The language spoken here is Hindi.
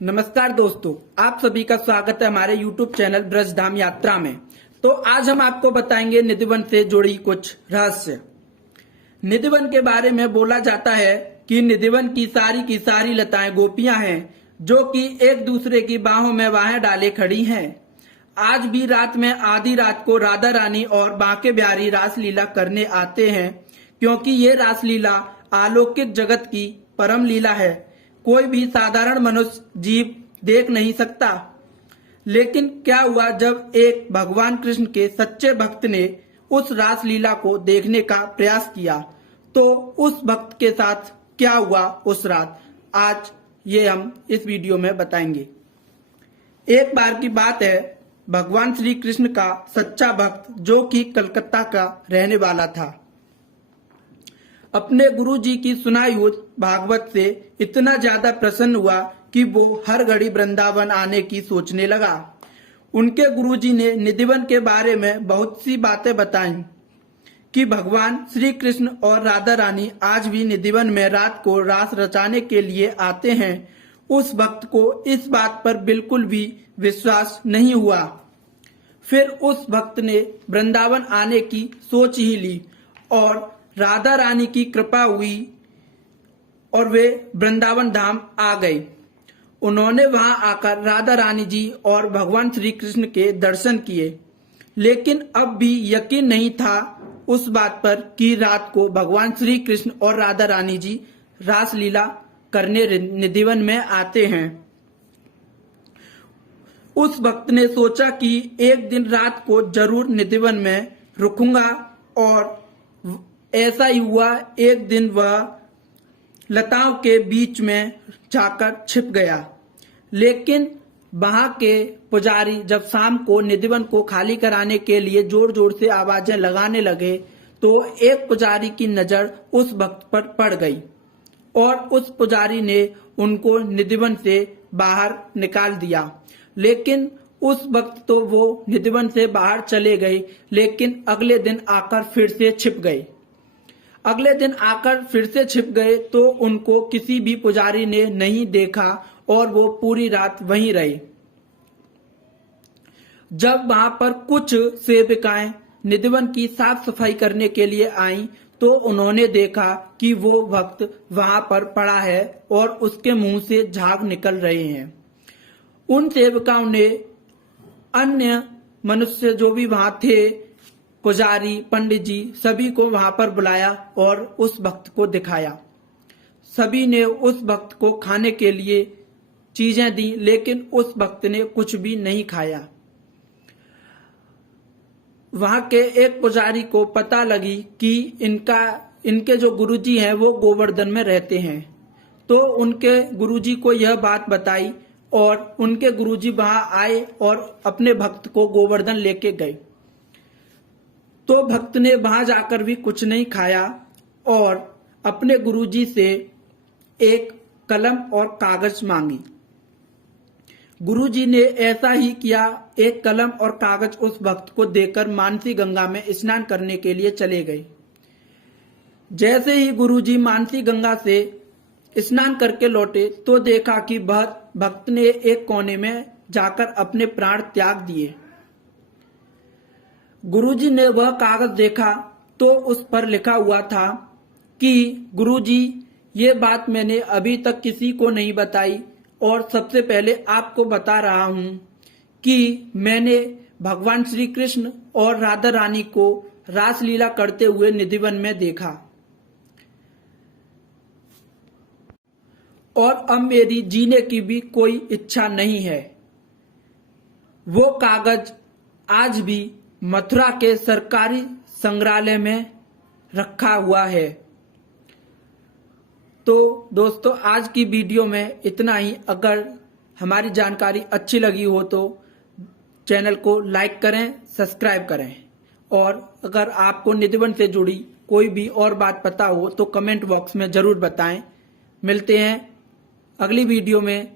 नमस्कार दोस्तों, आप सभी का स्वागत है हमारे YouTube चैनल ब्रजधाम यात्रा में। तो आज हम आपको बताएंगे निधिवन से जुड़ी कुछ रहस्य। निधिवन के बारे में बोला जाता है कि निधिवन की सारी लताएं गोपियां हैं जो कि एक दूसरे की बाहों में बाहें डाले खड़ी हैं। आज भी रात में आधी रात को राधा रानी और बांके बिहारी रासलीला करने आते हैं, क्योंकि ये रासलीला अलौकिक जगत की परम लीला है। कोई भी साधारण मनुष्य जीव देख नहीं सकता। लेकिन क्या हुआ जब एक भगवान कृष्ण के सच्चे भक्त ने उस रासलीला को देखने का प्रयास किया, तो उस भक्त के साथ क्या हुआ उस रात, आज ये हम इस वीडियो में बताएंगे। एक बार की बात है, भगवान श्री कृष्ण का सच्चा भक्त जो कि कलकत्ता का रहने वाला था, अपने गुरु जी की सुनाई हुई भागवत से इतना ज्यादा प्रसन्न हुआ कि वो हर घड़ी वृंदावन आने की सोचने लगा। उनके गुरु जी ने निधिवन के बारे में बहुत सी बातें बताई कि भगवान श्री कृष्ण और राधा रानी आज भी निधिवन में रात को रास रचाने के लिए आते हैं। उस भक्त को इस बात पर बिल्कुल भी विश्वास नहीं हुआ। फिर उस भक्त ने वृंदावन आने की सोच ही ली और राधा रानी की कृपा हुई और वे वृंदावन धाम आ गए। उन्होंने वहां आकर राधा रानी जी और भगवान श्री कृष्ण के दर्शन किए, लेकिन अब भी यकीन नहीं था उस बात पर कि रात को भगवान श्री कृष्ण और राधा रानी जी रासलीला करने निधिवन में आते हैं। उस भक्त ने सोचा कि एक दिन रात को जरूर निधिवन में रुकूंगा, और ऐसा ही हुआ। एक दिन वह लताओं के बीच में जाकर छिप गया, लेकिन वहां के पुजारी जब शाम को निधिवन को खाली कराने के लिए जोर जोर से आवाजें लगाने लगे, तो एक पुजारी की नजर उस भक्त पर पड़ गई और उस पुजारी ने उनको निधिवन से बाहर निकाल दिया। लेकिन उस वक्त तो वो निधिवन से बाहर चले गए, लेकिन अगले दिन आकर फिर से छिप गए। अगले दिन आकर फिर से छिप गए तो उनको किसी भी पुजारी ने नहीं देखा और वो पूरी रात वहीं रहे। जब वहां पर कुछ सेविकाएं निधिवन की साफ सफाई करने के लिए आईं, तो उन्होंने देखा कि वो भक्त वहां पर पड़ा है और उसके मुंह से झाग निकल रहे हैं। उन सेविकाओं ने अन्य मनुष्य जो भी वहां थे, पुजारी, पंडित जी, सभी को वहां पर बुलाया और उस भक्त को दिखाया। सभी ने उस भक्त को खाने के लिए चीजें दी, लेकिन उस भक्त ने कुछ भी नहीं खाया। वहां के एक पुजारी को पता लगी कि इनके जो गुरुजी हैं वो गोवर्धन में रहते हैं, तो उनके गुरुजी को यह बात बताई और उनके गुरुजी वहां आए और अपने भक्त को गोवर्धन लेके गए। तो भक्त ने वहां जाकर भी कुछ नहीं खाया और अपने गुरुजी से एक कलम और कागज मांगी। गुरुजी ने ऐसा ही किया। एक कलम और कागज उस भक्त को देकर मानसी गंगा में स्नान करने के लिए चले गए। जैसे ही गुरुजी मानसी गंगा से स्नान करके लौटे, तो देखा कि भक्त ने एक कोने में जाकर अपने प्राण त्याग दिए। गुरुजी ने वह कागज देखा तो उस पर लिखा हुआ था कि गुरुजी, ये बात मैंने अभी तक किसी को नहीं बताई और सबसे पहले आपको बता रहा हूं कि मैंने भगवान श्री कृष्ण और राधा रानी को रासलीला करते हुए निधिवन में देखा, और अब मेरी जीने की भी कोई इच्छा नहीं है। वो कागज आज भी मथुरा के सरकारी संग्रहालय में रखा हुआ है। तो दोस्तों, आज की वीडियो में इतना ही। अगर हमारी जानकारी अच्छी लगी हो तो चैनल को लाइक करें, सब्सक्राइब करें, और अगर आपको निधिवन से जुड़ी कोई भी और बात पता हो तो कमेंट बॉक्स में जरूर बताएं। मिलते हैं अगली वीडियो में।